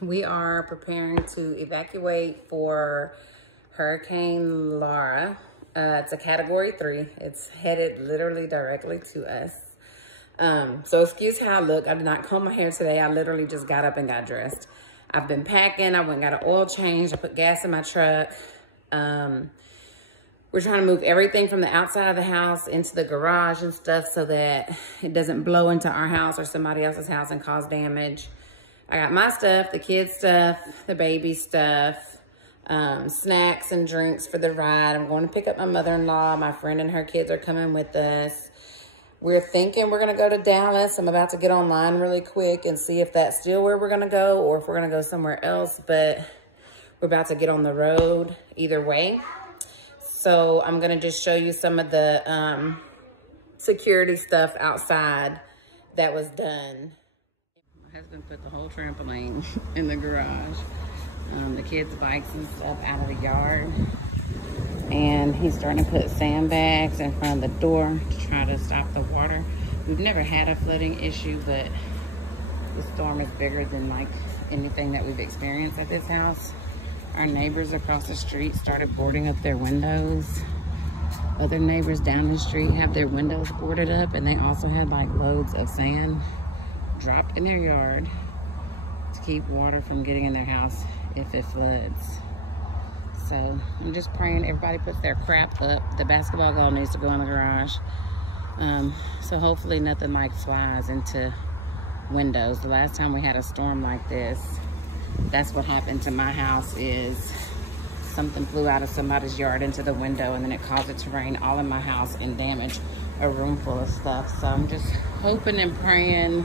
We are preparing to evacuate for Hurricane Laura. It's a Category 3. It's headed literally directly to us. So excuse how I look. I did not comb my hair today. I literally just got up and got dressed. I've been packing. I went and got an oil change. I put gas in my truck. We're trying to move everything from the outside of the house into the garage and stuff so that it doesn't blow into our house or somebody else's house and cause damage. I got my stuff, the kids' stuff, the baby stuff, snacks and drinks for the ride. I'm going to pick up my mother-in-law. My friend and her kids are coming with us. We're thinking we're going to go to Dallas. I'm about to get online really quick and see if that's still where we're going to go or if we're going to go somewhere else. But we're about to get on the road either way. So I'm going to just show you some of the security stuff outside that was done. My husband put the whole trampoline in the garage. The kids' bikes and stuff out of the yard. And he's starting to put sandbags in front of the door to try to stop the water. We've never had a flooding issue, but the storm is bigger than like anything that we've experienced at this house. Our neighbors across the street started boarding up their windows. Other neighbors down the street have their windows boarded up, and they also had like loads of sand dropped in their yard to keep water from getting in their house if it floods. So I'm just praying everybody puts their crap up. The basketball goal needs to go in the garage. So hopefully nothing like flies into windows. The last time we had a storm like this, that's what happened to my house. Is something flew out of somebody's yard into the window, and then it caused it to rain all in my house and damage a room full of stuff. So I'm just hoping and praying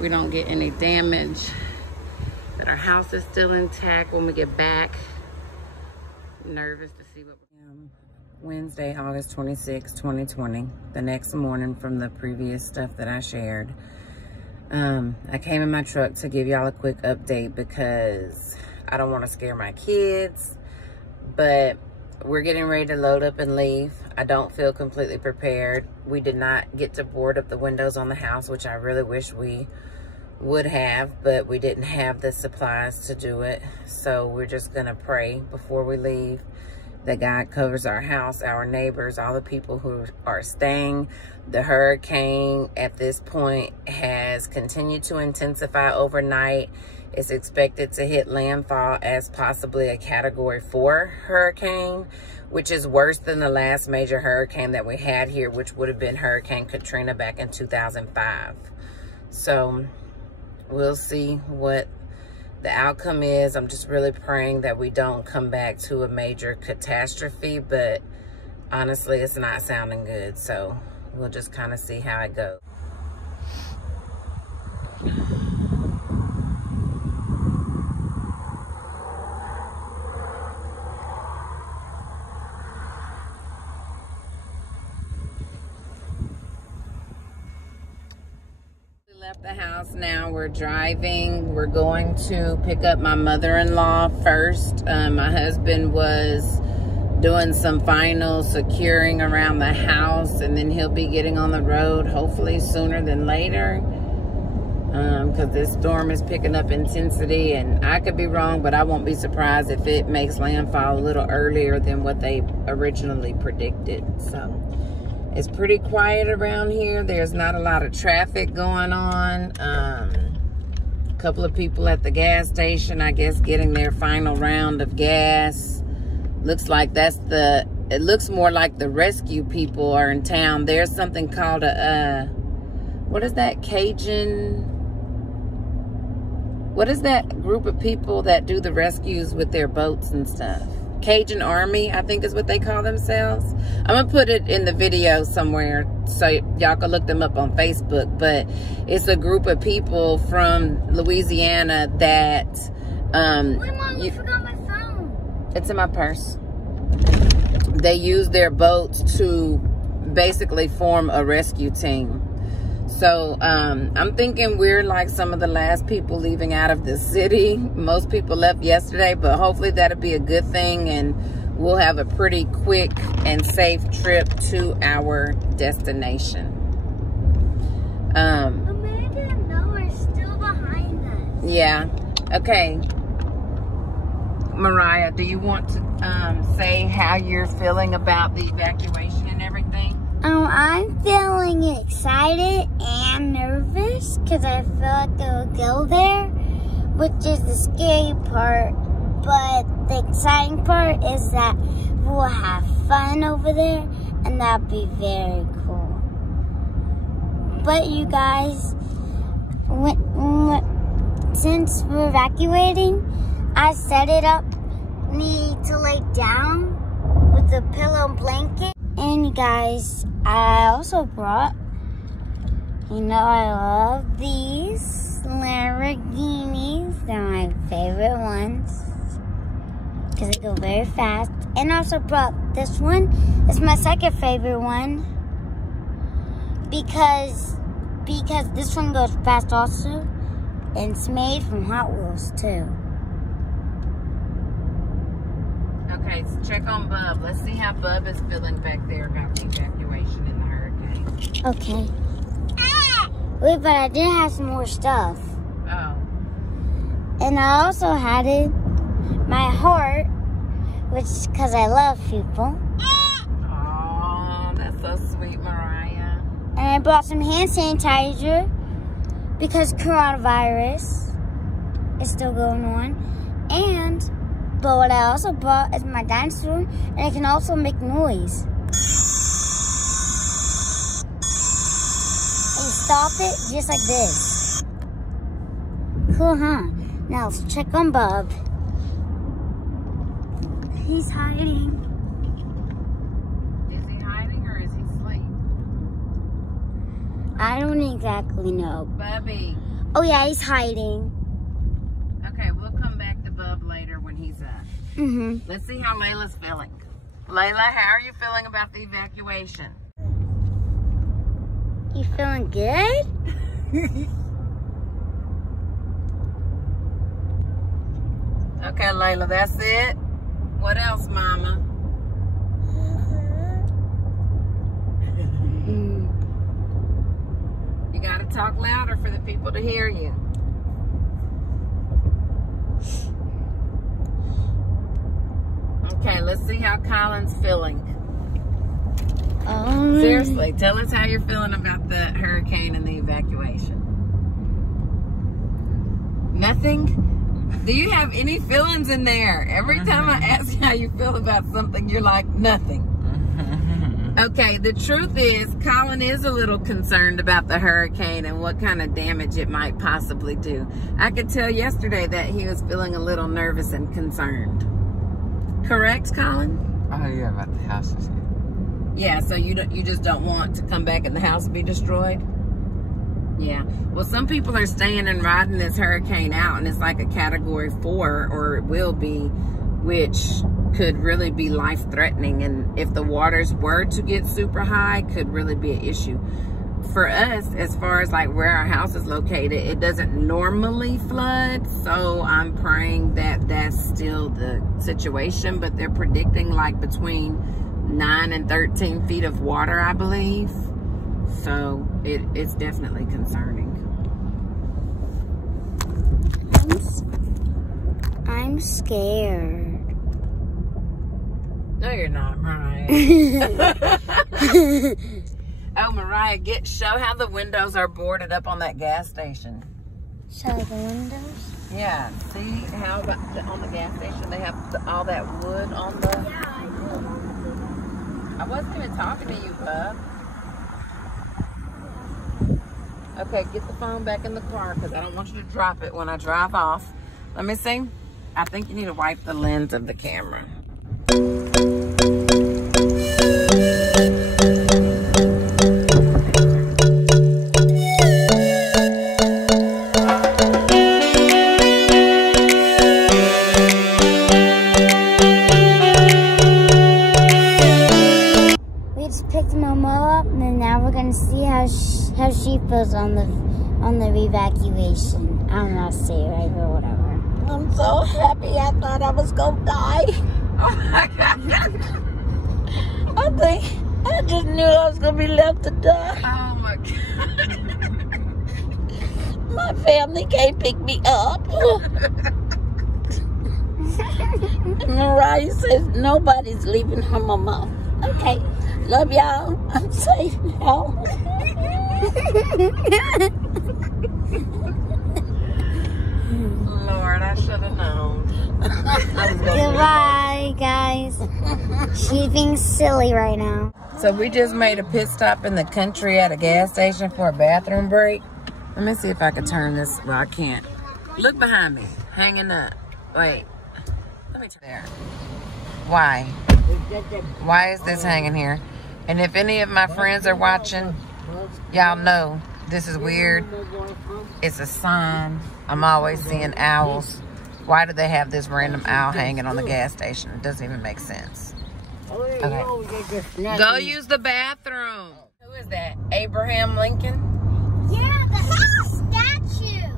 we don't get any damage, that our house is still intact when we get back. Nervous to see what Wednesday, August 26, 2020, the next morning from the previous stuff that I shared. I came in my truck to give y'all a quick update because I don't want to scare my kids, but we're getting ready to load up and leave. I don't feel completely prepared. We did not get to board up the windows on the house, which I really wish we would have, but we didn't have the supplies to do it. So we're just gonna pray before we leave that God covers our house, our neighbors, all the people who are staying. The hurricane at this point has continued to intensify overnight. It's expected to hit landfall as possibly a Category 4 hurricane, which is worse than the last major hurricane that we had here, which would have been Hurricane Katrina back in 2005. So we'll see what the outcome is. I'm just really praying that we don't come back to a major catastrophe, but honestly, it's not sounding good. So we'll just kind of see how it goes. Left the house now. We're driving. We're going to pick up my mother-in-law first. My husband was doing some final securing around the house, and then he'll be getting on the road hopefully sooner than later, because this storm is picking up intensity, and I could be wrong, but I won't be surprised if it makes landfall a little earlier than what they originally predicted. So it's pretty quiet around here. There's not a lot of traffic going on. A couple of people at the gas station, I guess, getting their final round of gas. Looks like it looks more like the rescue people are in town. There's something called what is that, Cajun? What is that group of people that do the rescues with their boats and stuff? Cajun Army, I think is what they call themselves. I'm gonna put it in the video somewhere so y'all can look them up on Facebook, but it's a group of people from Louisiana that Wait, Mom, you forgot my phone. It's in my purse. They use their boats to basically form a rescue team. So I'm thinking we're like some of the last people leaving out of the city. Most people left yesterday, but hopefully that'll be a good thing, and we'll have a pretty quick and safe trip to our destination. Amanda and Noah are still behind us. Yeah. Okay. Mariah, do you want to say how you're feeling about the evacuation and everything? I'm feeling excited and nervous because I feel like I will go there, which is the scary part. But the exciting part is that we'll have fun over there, and that'll be very cool. But you guys, since we're evacuating, I set it up, need to lay down with a pillow and blanket. And you guys, I also brought, I love these Lamborghinis. They're my favorite ones because they go very fast. And I also brought this one. It's my second favorite one because this one goes fast also. And it's made from Hot Wheels too. Okay, so check on Bub. Let's see how Bub is feeling back there about the evacuation and the hurricane. Okay. Wait, but I did have some more stuff. Oh. And I also had my heart, which because I love people. Oh, that's so sweet, Mariah. And I brought some hand sanitizer because coronavirus is still going on. But what I also brought is my dinosaur, and it can also make noise. And you stop it just like this. Cool, huh? Now let's check on Bub. He's hiding. Is he hiding or is he asleep? I don't exactly know. Bubby. Oh yeah, he's hiding. Okay, we'll come back to Bub later when he's up. Let's see how Layla's feeling. Layla, how are you feeling about the evacuation? You feeling good? Okay, Layla, that's it. What else, Mama? You gotta talk louder for the people to hear you. Okay, let's see how Colin's feeling. Seriously, tell us how you're feeling about the hurricane and the evacuation. Nothing? Do you have any feelings in there? Every time I ask you how you feel about something, you're like, nothing. Okay, the truth is, Colin is a little concerned about the hurricane and what kind of damage it might possibly do. I could tell yesterday that he was feeling a little nervous and concerned. Correct, Colin? Oh yeah, about the houses. Yeah, so you just don't want to come back and the house be destroyed? Yeah. Well, some people are staying and riding this hurricane out, and it's like a Category 4, or it will be, which could really be life-threatening. And if the waters were to get super high, could really be an issue. For us, as far as like where our house is located, it doesn't normally flood, so I'm praying that that's still the situation. But they're predicting like between 9 and 13 feet of water, I believe. So it's definitely concerning. I'm scared. No, you're not, Mariah. Oh, Mariah, show how the windows are boarded up on that gas station. Show the windows? Yeah, see how on the gas station they have all that wood on the... Yeah, I do. I wasn't even talking to you, bub. Okay, get the phone back in the car because I don't want you to drop it when I drive off. Let me see. I think you need to wipe the lens of the camera. We just picked Momo up, and then now we're gonna see how she feels on the evacuation. I don't know how to say it right or whatever. I'm so happy. I thought I was gonna die. Oh my God. I just knew I was gonna be left to die. Oh my God. My family can't pick me up. Mariah says nobody's leaving her mama. Okay. Love y'all. I'm safe now. Lord, I should have known. Goodbye, guys. She's being silly right now. So we just made a pit stop in the country at a gas station for a bathroom break. Let me see if I can turn this. Well, I can't. Look behind me, hanging up. Wait, let me turn there. Why? Why is this hanging here? And if any of my friends are watching, y'all know this is weird. It's a sign. I'm always seeing owls. Why do they have this random owl hanging on the gas station? It doesn't even make sense. Okay. Go use the bathroom. Who is that? Abraham Lincoln? Yeah, but he's a statue.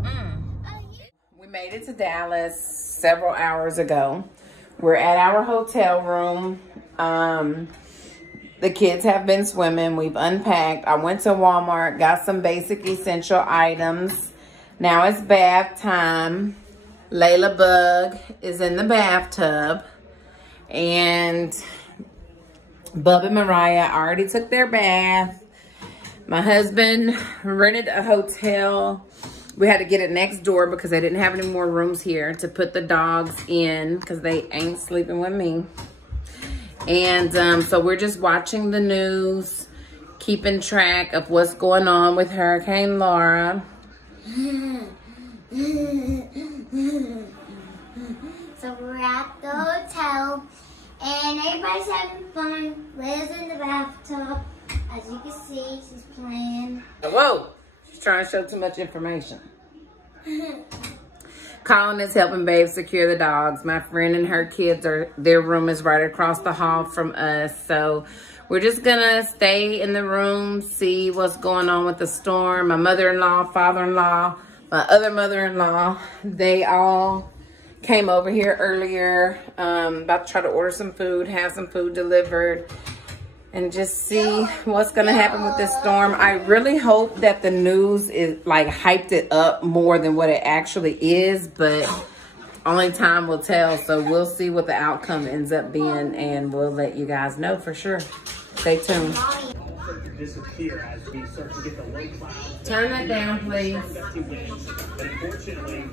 We made it to Dallas several hours ago. We're at our hotel room. The kids have been swimming. We've unpacked. I went to Walmart, got some basic essential items. Now it's bath time. Layla Bug is in the bathtub. And Bub and Mariah already took their bath. My husband rented a hotel. We had to get it next door because they didn't have any more rooms here to put the dogs in because they ain't sleeping with me. And so we're just watching the news, keeping track of what's going on with Hurricane Laura. So we're at the hotel and everybody's having fun. Liz in the bathtub. As you can see, she's playing. Whoa, she's trying to show too much information. Colin is helping Babe secure the dogs. My friend and her kids their room is right across the hall from us. So we're just gonna stay in the room, see what's going on with the storm. My mother-in-law, father-in-law, my other mother-in-law, they all came over here earlier, about to try to order some food, have some food delivered, and just see what's gonna happen with this storm. I really hope that the news is like hyped it up more than what it actually is, but only time will tell. So we'll see what the outcome ends up being and we'll let you guys know for sure. Stay tuned. Turn that down, please. Unfortunately,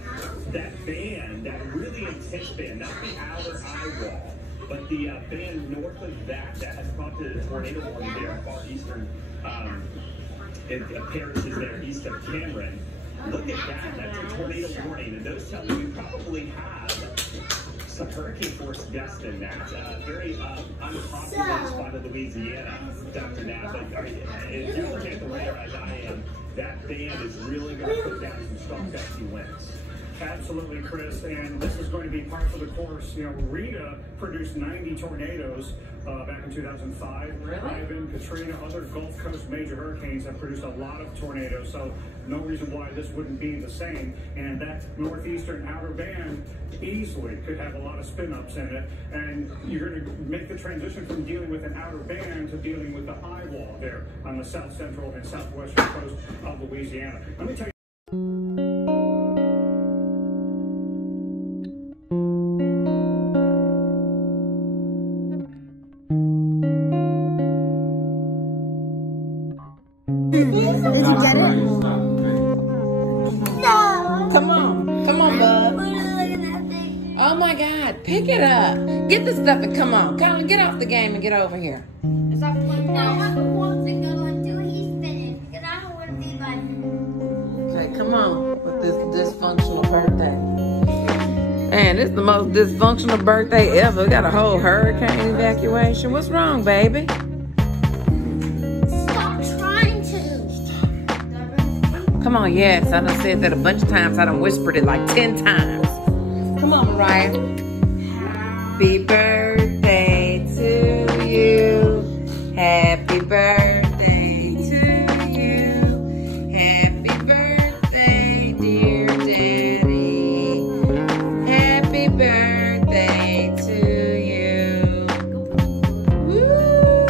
that band, that really intense band, not the outer eye wall, but the band north of that has prompted a tornado warning there in far eastern parishes there east of Cameron. Look at that. That's a tornado warning. And those tell you we probably have some hurricane force gusts in that. Very unpopular spot of Louisiana, Dr. Knapp. But if you're looking at the radar as I am, that band is really going to put down some strong gusty winds. Absolutely, Chris, and this is going to be par for the course. You know, Rita produced 90 tornadoes back in 2005. Really? Ivan, Katrina, other Gulf Coast major hurricanes have produced a lot of tornadoes, so no reason why this wouldn't be the same. And that northeastern outer band easily could have a lot of spin-ups in it, and you're going to make the transition from dealing with an outer band to dealing with the eye wall there on the south central and southwestern coast of Louisiana. Let me tell you. Come on, bub. Oh my God, pick it up. Get the stuff and come on. Colin, get off the game and get over here. Is that fun? No, I don't want to go until he's finished because I don't want to be by him. Okay, come on with this dysfunctional birthday. Man, this is the most dysfunctional birthday ever. We got a whole hurricane evacuation. What's wrong, baby? Stop trying to. Come on, yes. I done said that a bunch of times. I done whispered it like 10 times. Come on, Mariah. Happy birthday to you. Happy birthday to you. Happy birthday, dear Daddy. Happy birthday to you. Woo!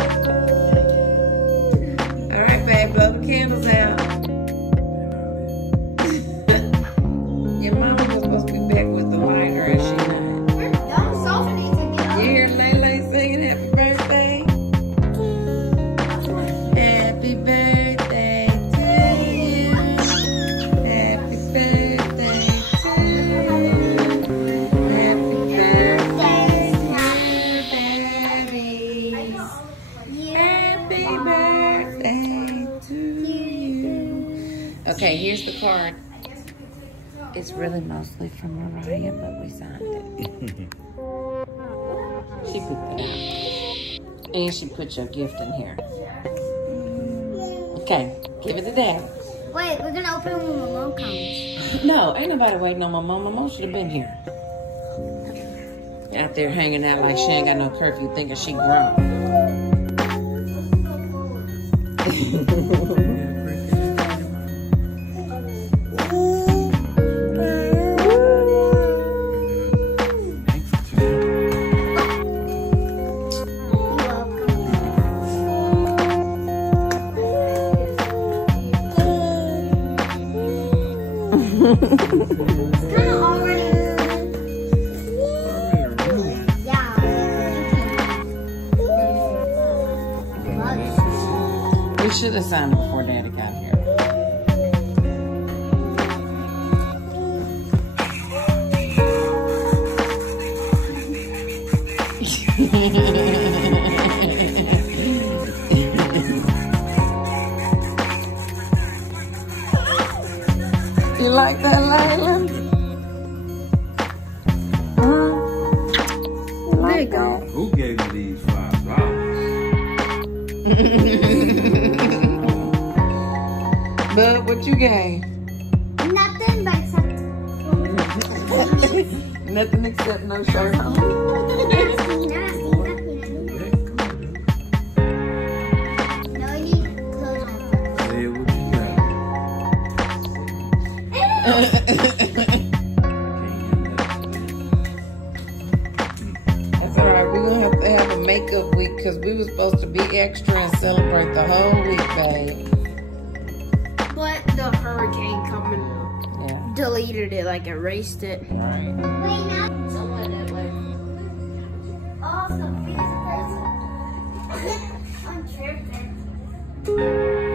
All right, babe, blow the candles out. Okay, here's the card. It's really mostly from Mariah, but we signed it. She picked it out. And she put your gift in here. Okay, give it to Dad. Wait, we're gonna open it when my mom comes. No, ain't nobody waiting on my mom. My mom should have been here. Out there hanging out like she ain't got no curfew, thinking she grown. We should have signed it before Daddy got here. You like that, Layla? There you go. Who gave you these $5? Bub, what you gave? Nothing but something. Nothing except no shirt on. Nothing. No, I need clothes on first. Say what you That's all right. We're going to have a makeup week because we were supposed to be extra and celebrate the whole week, babe. But the hurricane coming deleted it, like erased it. Right. Wait, now. Somewhere that way. Oh, so I'm tripping.